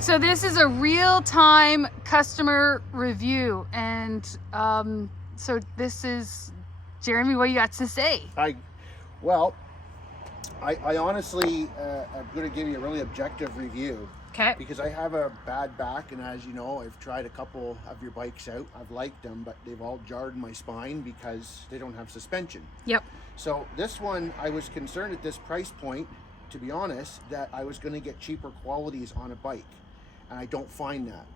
So this is a real-time customer review, and so this is Jeremy. What you got to say? I honestly am going to give you a really objective review. Okay. Because I have a bad back, and as you know, I've tried a couple of your bikes out. I've liked them, but they've all jarred my spine because they don't have suspension. Yep. So this one, I was concerned at this price point, to be honest, that I was going to get cheaper qualities on a bike, and I don't find that.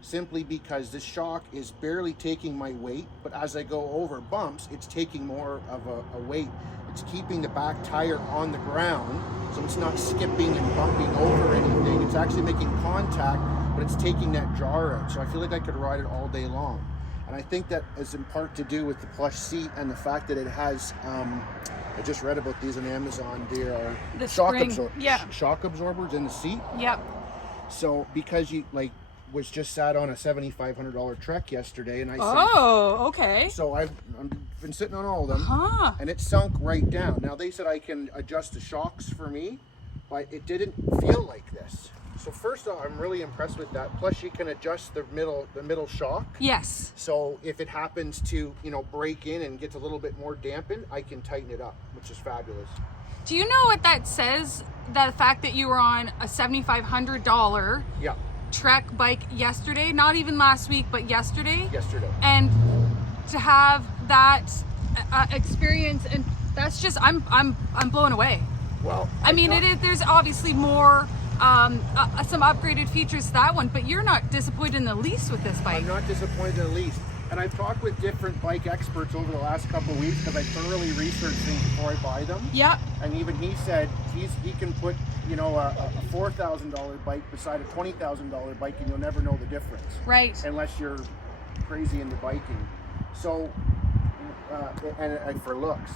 Simply because this shock is barely taking my weight, but as I go over bumps, it's taking more of a weight. It's keeping the back tire on the ground, so it's not skipping and bumping over anything. It's actually making contact, but it's taking that jar out. So I feel like I could ride it all day long. And I think that is in part to do with the plush seat and the fact that it has, I just read about these on Amazon, they are The shock absorbers in the seat. Yep. So because you was just sat on a $7,500 Trek yesterday, and I said, oh, okay. so I've been sitting on all of them, Huh. and it sunk right down. Now they said I can adjust the shocks for me, but it didn't feel like this. So first off, I'm really impressed with that. Plus, you can adjust the middle shock. Yes. So if it happens to break in and gets a little bit more dampened, I can tighten it up, which is fabulous. Do you know what that says? The fact that you were on a $7,500 Yeah. Trek bike yesterday, not even last week, but yesterday. Yesterday. And to have that experience, and that's just I'm blown away. Well, I mean, there's obviously more some upgraded features to that one, but you're not disappointed in the least with this bike. I'm not disappointed in the least. And I've talked with different bike experts over the last couple of weeks because I thoroughly research things before I buy them. Yep. And even he said he can put a $4,000 bike beside a $20,000 bike, and you'll never know the difference. Right. Unless you're crazy into biking. So and for looks.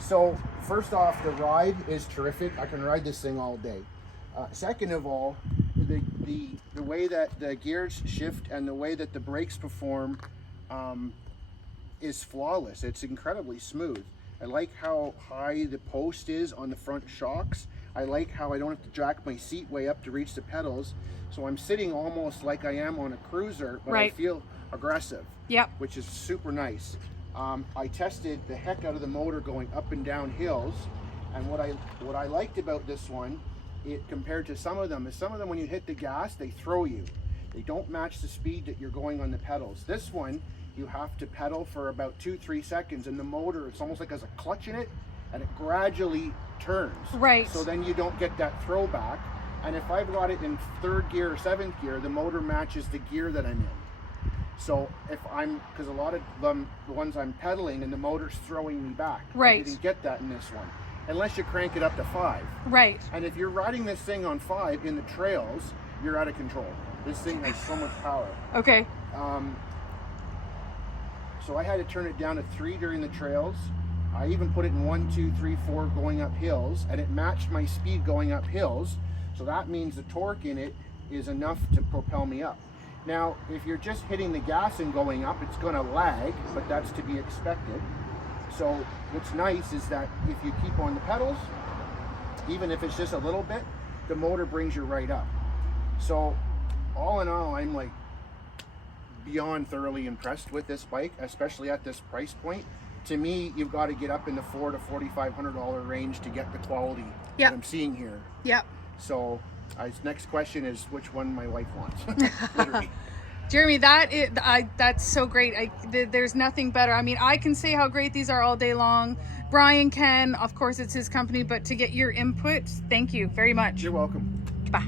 So first off, the ride is terrific. I can ride this thing all day. Second of all, the way that the gears shift and the way that the brakes perform is flawless. It's incredibly smooth. I like how high the post is on the front shocks. I like how I don't have to jack my seat way up to reach the pedals. So I'm sitting almost like I am on a cruiser, but right. I feel aggressive. Yep. Which is super nice. I tested the heck out of the motor going up and down hills, and what I liked about this one, compared to some of them, is some of them when you hit the gas, they throw you. They don't match the speed that you're going on the pedals. This one, you have to pedal for about 2-3 seconds, and the motor, it's almost like there's a clutch in it, and it gradually turns. Right. So then you don't get that throwback. And if I've got it in 3rd gear or 7th gear, the motor matches the gear that I'm in. So because a lot of them, the ones I'm pedaling, and the motor's throwing me back. Right. I didn't get that in this one. Unless you crank it up to 5. Right. And if you're riding this thing on 5 in the trails, you're out of control. This thing has so much power. Okay. So I had to turn it down to 3 during the trails. I even put it in 1, 2, 3, 4 going up hills, and it matched my speed going up hills. So that means the torque in it is enough to propel me up. Now, if you're just hitting the gas and going up, it's going to lag, but that's to be expected. So what's nice is that if you keep on the pedals, even if it's just a little bit, the motor brings you right up. So all in all, I'm like beyond thoroughly impressed with this bike, especially at this price point. To me, you've got to get up in the $400 to $4,500 range to get the quality that I'm seeing here. Yep. So next question is which one my wife wants. Literally. Jeremy, that's so great. There's nothing better. I mean, I can say how great these are all day long. Brian can, of course, it's his company, but to get your input, thank you very much. You're welcome. Bye.